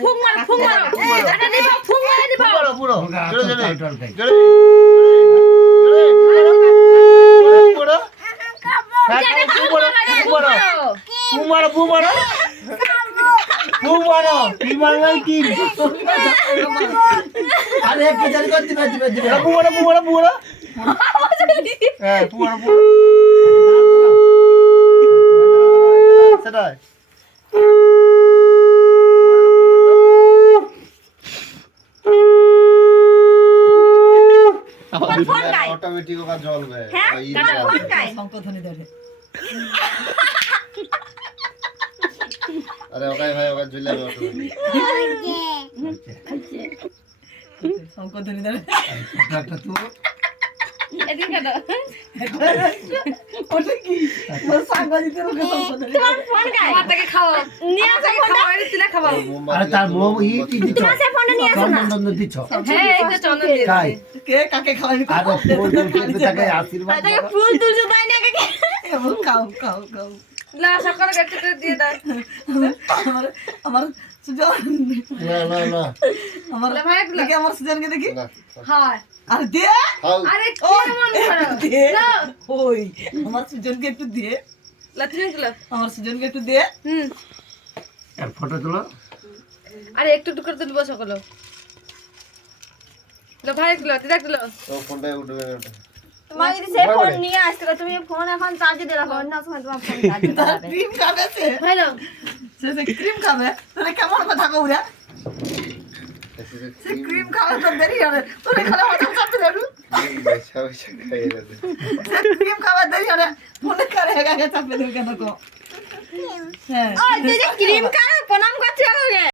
ফুক মারো এটা দিব ফুক মারা দিব পুরো সেটাই ফোন গায় অটোমেটিক ওকা জ্বলবে হ্যাঁ কাটা ফোন গায় শঙ্কধ্বনি ধরে আরে ওকাই ভাই ওকা জ্বলে যাবে অটোমেটিক শঙ্কধ্বনি ধরে এদিকে কাটো ওটা কি মোর সাংবাদিকের ওকে শঙ্কধ্বনি তোমার ফোন গায় আমাকে খাও নিয়ে আসো ফোনটা তুলে খাও আরে তার বউ ই কি দিছ তোমার সে ফোনটা নিয়ে আসো না চন্দন দিছ হ্যাঁ এই তো চন্দন দিয়ে তাই কে কাকে খাওয়াবি আর ফুল তুলতে তাকে আশীর্বাদ তাকে ফুল তুলছো তাই না কাকে এমন খাও খাও খাও লা সকালে গাড়ি দিয়ে দাও আমার আমার সুজন না আমার লে ভাই এগুলো। দেখি আমার সুজনকে দেখি না হয় আর দে খাও আরে কি মন করো দে লা ওই আমার সুজনকে একটু দে লা তুমি গুলো আমার সুজনকে একটু দে আর ফটো তুলো আরে একটু একটু করে তুলবো সকলে লা ভাই গুলো দিলো তো ফোনটাই উঠবে ওটা তোমার যদি সে ফোন নিয়ে আসতে তুমি ফোন এখন চার্জে দিয়ে রাখো অন্য সময় তোমার ফোন চার্জে তার দেবে ক্রিম খাবে সে হ্যালো সে ক্রিম খাবে তোরে কেমন কথা কউরা সে ক্রিম খাবে তো দেরি হবে তোরে খালে মাথা চাপতে দেবু পয়সা পয়সা খাইয়ে যাবে সে ক্রিম খাবে দেরি হবে ফোনে করে হেগা চাপতে দেবু কেন কো হ্যাঁ ও তুই যে ক্রিম খাবে প্রণাম করছিস আমাকে